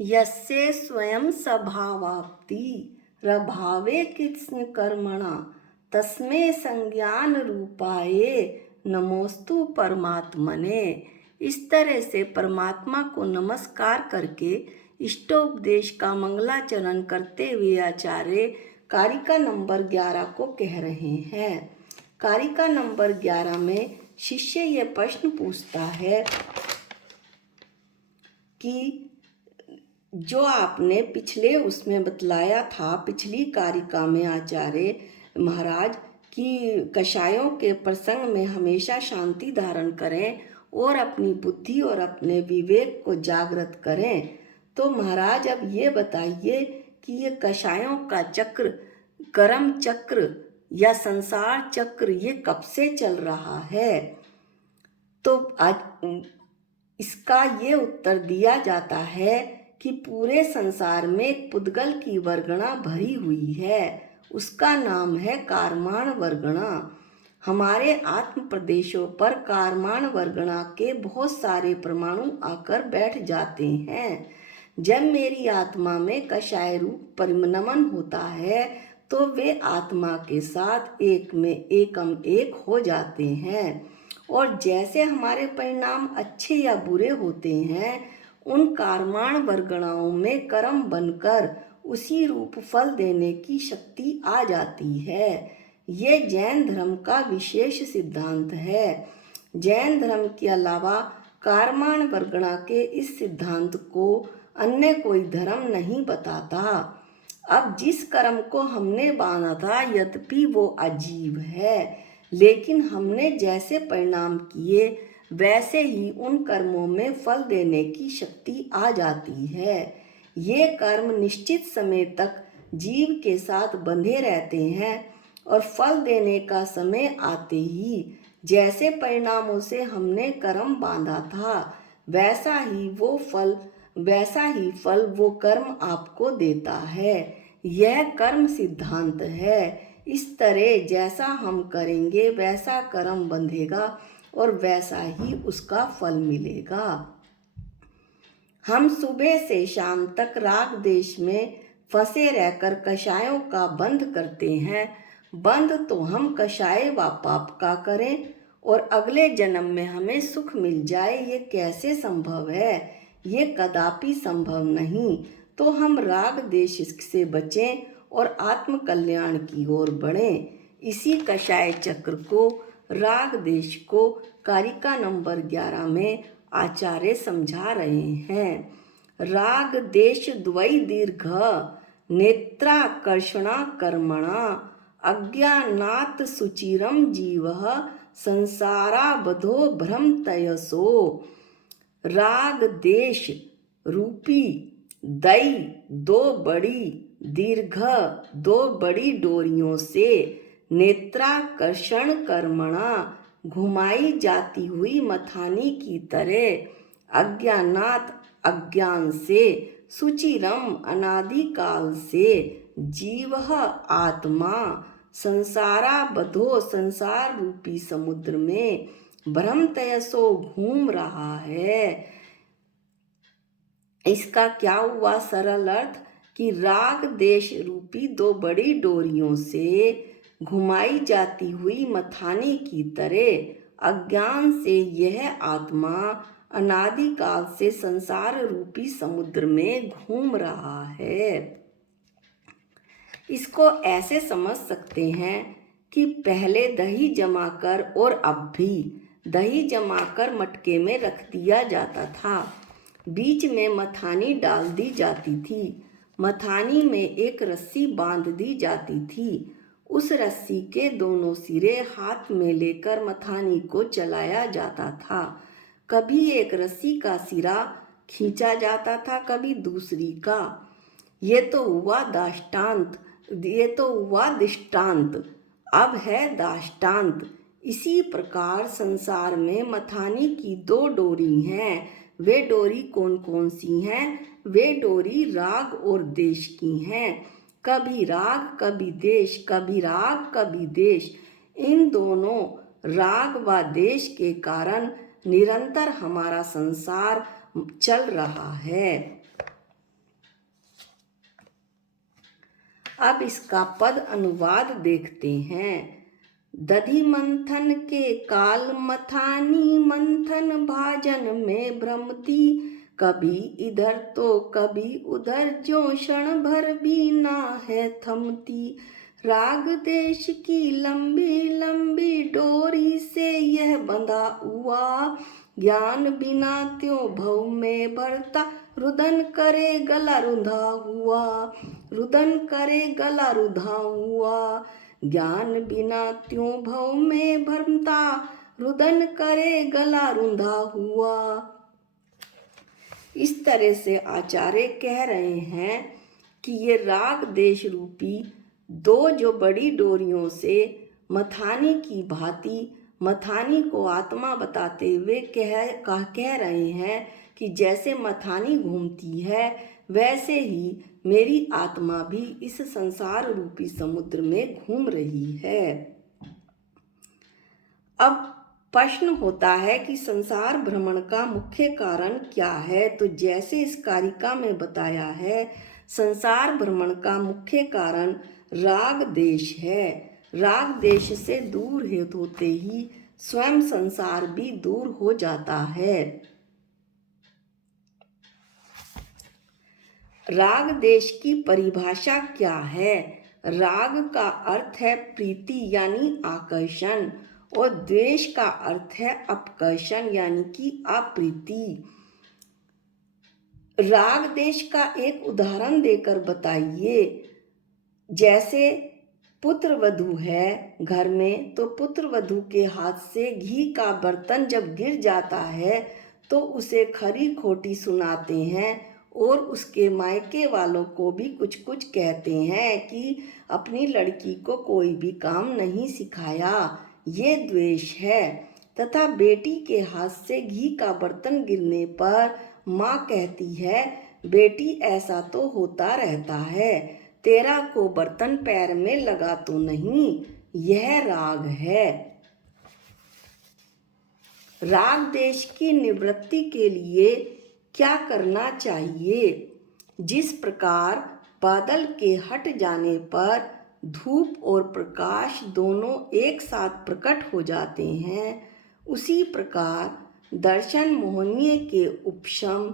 यस्य स्वयं स्वभावाप्ति रभावे कृत्स्न कर्मणा तस्मै संज्ञान रूपाये नमोस्तु परमात्मने। इस तरह से परमात्मा को नमस्कार करके इष्टोपदेश का मंगलाचरण करते हुए आचार्य कारिका नंबर 11 को कह रहे हैं। कारिका नंबर 11 में शिष्य ये प्रश्न पूछता है कि जो आपने पिछले उसमें बतलाया था, पिछली कारिका में आचार्य महाराज कि कषायों के प्रसंग में हमेशा शांति धारण करें और अपनी बुद्धि और अपने विवेक को जागृत करें। तो महाराज अब ये बताइए कि ये कषायों का चक्र, कर्म चक्र या संसार चक्र ये कब से चल रहा है? तो आज इसका ये उत्तर दिया जाता है कि पूरे संसार में एक पुद्गल की वर्गणा भरी हुई है, उसका नाम है कारमाण वर्गणा। हमारे आत्म प्रदेशों पर कारमाण वर्गणा के बहुत सारे परमाणु आकर बैठ जाते हैं। जब मेरी आत्मा में कषाय रूप परिणमन होता है तो वे आत्मा के साथ एक में एकम एक हो जाते हैं, और जैसे हमारे परिणाम अच्छे या बुरे होते हैं, उन कारमाण वर्गणाओं में कर्म बनकर उसी रूप फल देने की शक्ति आ जाती है। ये जैन धर्म का विशेष सिद्धांत है। जैन धर्म के अलावा कारमाण वर्गणा के इस सिद्धांत को अन्य कोई धर्म नहीं बताता। अब जिस कर्म को हमने बांधा था, यद्यपि वो अजीब है, लेकिन हमने जैसे परिणाम किए वैसे ही उन कर्मों में फल देने की शक्ति आ जाती है। ये कर्म निश्चित समय तक जीव के साथ बंधे रहते हैं और फल देने का समय आते ही जैसे परिणामों से हमने कर्म बांधा था वैसा ही फल वो कर्म आपको देता है। यह कर्म सिद्धांत है। इस तरह जैसा हम करेंगे वैसा कर्म बंधेगा और वैसा ही उसका फल मिलेगा। हम सुबह से शाम तक राग देश में फंसे रहकर कषायों का बंध करते हैं। बंध तो हम कषाय व पाप का करें और अगले जन्म में हमें सुख मिल जाए, ये कैसे संभव है? ये कदापि संभव नहीं। तो हम राग देश से बचें और आत्म कल्याण की ओर बढ़ें। इसी कषाय चक्र को, राग देश को कारिका नंबर 11 में आचार्य समझा रहे हैं। राग देश द्वय दीर्घ नेत्राकर्षणा कर्मणा अज्ञानात् सुचिरम जीवः संसाराबधो भ्रमतयसो। राग देश रूपी दई दो बड़ी डोरियों से नेत्राकर्षण कर्मणा घुमाई जाती हुई मथानी की तरह अज्ञानात अज्ञान से, सुचिरम अनादिकाल से जीवः आत्मा संसाराबधो संसार रूपी समुद्र में भ्रमतयसो घूम रहा है। इसका क्या हुआ सरल अर्थ कि राग देश रूपी दो बड़ी डोरियों से घुमाई जाती हुई मथानी की तरह अज्ञान से यह आत्मा अनादिकाल से संसार रूपी समुद्र में घूम रहा है। इसको ऐसे समझ सकते हैं कि पहले दही जमाकर और अब भी दही जमाकर मटके में रख दिया जाता था। बीच में मथानी डाल दी जाती थी। मथानी में एक रस्सी बांध दी जाती थी। उस रस्सी के दोनों सिरे हाथ में लेकर मथानी को चलाया जाता था। कभी एक रस्सी का सिरा खींचा जाता था, कभी दूसरी का। ये तो हुआ दृष्टांत, अब है दाष्टांत। इसी प्रकार संसार में मथानी की दो डोरी हैं। वे डोरी कौन कौन सी हैं? वे डोरी राग और देश की हैं। कभी राग कभी देश, कभी राग कभी देश। इन दोनों राग व देश के कारण निरंतर हमारा संसार चल रहा है। अब इसका पद अनुवाद देखते हैं। दधि मंथन के काल मथानी मंथन भाजन में भ्रमती, कभी इधर तो कभी उधर ज्यों क्षण भर भी ना है थमती। राग देश की लंबी लंबी डोरी से यह बंधा हुआ, ज्ञान बिना त्यों भव में भरता, रुदन करे गला रुंधा हुआ, रुदन करे गला रुंधा हुआ। ज्ञान बिना त्यों भव में भरता, रुदन करे गला रुंधा हुआ। इस तरह से आचार्य कह रहे हैं कि ये राग देश रूपी दो जो बड़ी डोरियों से मथानी की भांति मथानी को आत्मा बताते हुए कह रहे हैं कि जैसे मथानी घूमती है वैसे ही मेरी आत्मा भी इस संसार रूपी समुद्र में घूम रही है। अब प्रश्न होता है कि संसार भ्रमण का मुख्य कारण क्या है। तो जैसे इस कारिका में बताया है, संसार भ्रमण का मुख्य कारण राग देश है। राग देश से दूर होते ही स्वयं संसार भी दूर हो जाता है। राग देश की परिभाषा क्या है? राग का अर्थ है प्रीति यानी आकर्षण, और द्वेष का अर्थ है अपकर्षण यानी कि अप्रीति। राग देश का एक उदाहरण देकर बताइए। जैसे पुत्र वधू है घर में, तो पुत्र वधू के हाथ से घी का बर्तन जब गिर जाता है तो उसे खरी खोटी सुनाते हैं और उसके मायके वालों को भी कुछ कुछ कहते हैं कि अपनी लड़की को कोई भी काम नहीं सिखाया। ये द्वेष है। तथा बेटी के हाथ से घी का बर्तन गिरने पर माँ कहती है, बेटी ऐसा तो होता रहता है, तेरा को बर्तन पैर में लगा तो नहीं। यह राग है। राग देश की निवृत्ति के लिए क्या करना चाहिए? जिस प्रकार बादल के हट जाने पर धूप और प्रकाश दोनों एक साथ प्रकट हो जाते हैं, उसी प्रकार दर्शन मोहनीय के उपशम,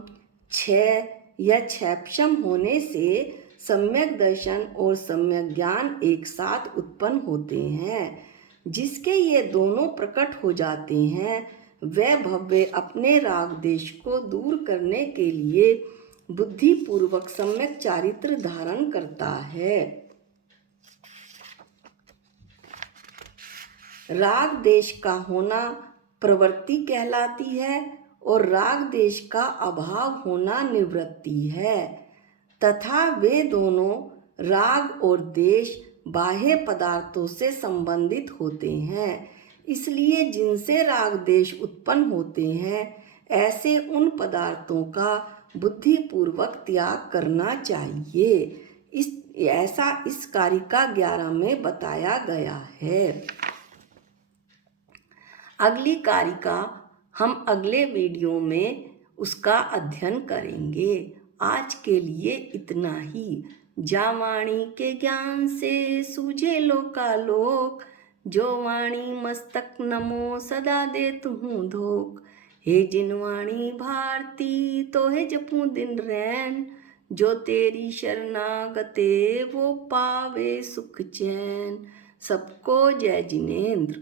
क्षय या क्षैपशम होने से सम्यक दर्शन और सम्यक ज्ञान एक साथ उत्पन्न होते हैं। जिसके ये दोनों प्रकट हो जाते हैं वह भव्य अपने राग देश को दूर करने के लिए बुद्धिपूर्वक सम्यक चारित्र धारण करता है। राग देश का होना प्रवृत्ति कहलाती है और राग देश का अभाव होना निवृत्ति है। तथा वे दोनों राग और देश बाह्य पदार्थों से संबंधित होते हैं। इसलिए जिनसे राग देश उत्पन्न होते हैं ऐसे उन पदार्थों का बुद्धिपूर्वक त्याग करना चाहिए। ऐसा इस कारिका 11 में बताया गया है। अगली कारिका हम अगले वीडियो में उसका अध्ययन करेंगे। आज के लिए इतना ही। जा वाणी के ज्ञान से सूझे लोकालोक, जो वाणी मस्तक नमो सदा देत हूँ धोख। हे जिन वाणी भारती तो है जपूं दिन रैन, जो तेरी शरणागते वो पावे सुख चैन। सबको जय जिनेंद्र।